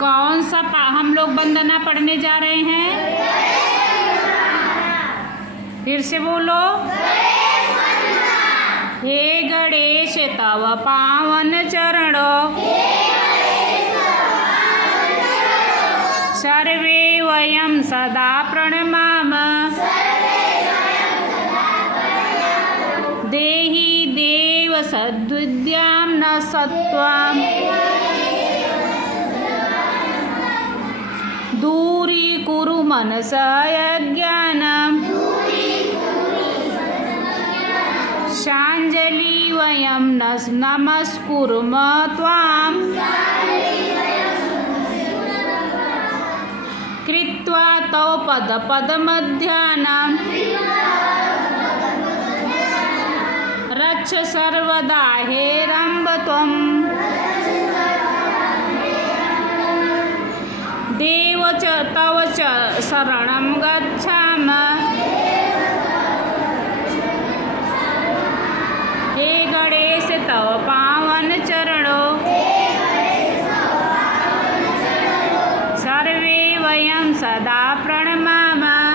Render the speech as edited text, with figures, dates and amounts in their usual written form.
कौन सा हम लोग वंदना पढ़ने जा रहे हैं? फिर से बोलो। हे गणेश तव पावन चरणों सर्वे वयं सदा प्रणमामः। देहि देव सद्विद्यां न सत्त्वं दूरीकुरु मनसा यज्ञानं शाञ्जलि वयं नमस्कुर्मः त्वां कृत्वा तव पदपद्मध्यानं रक्ष सर्वदा हेरम्ब त्वं देव च तव च शरणं गच्छामः। हे गणेश तव पावन चरणों सर्वे वयं सदा प्रणमामः।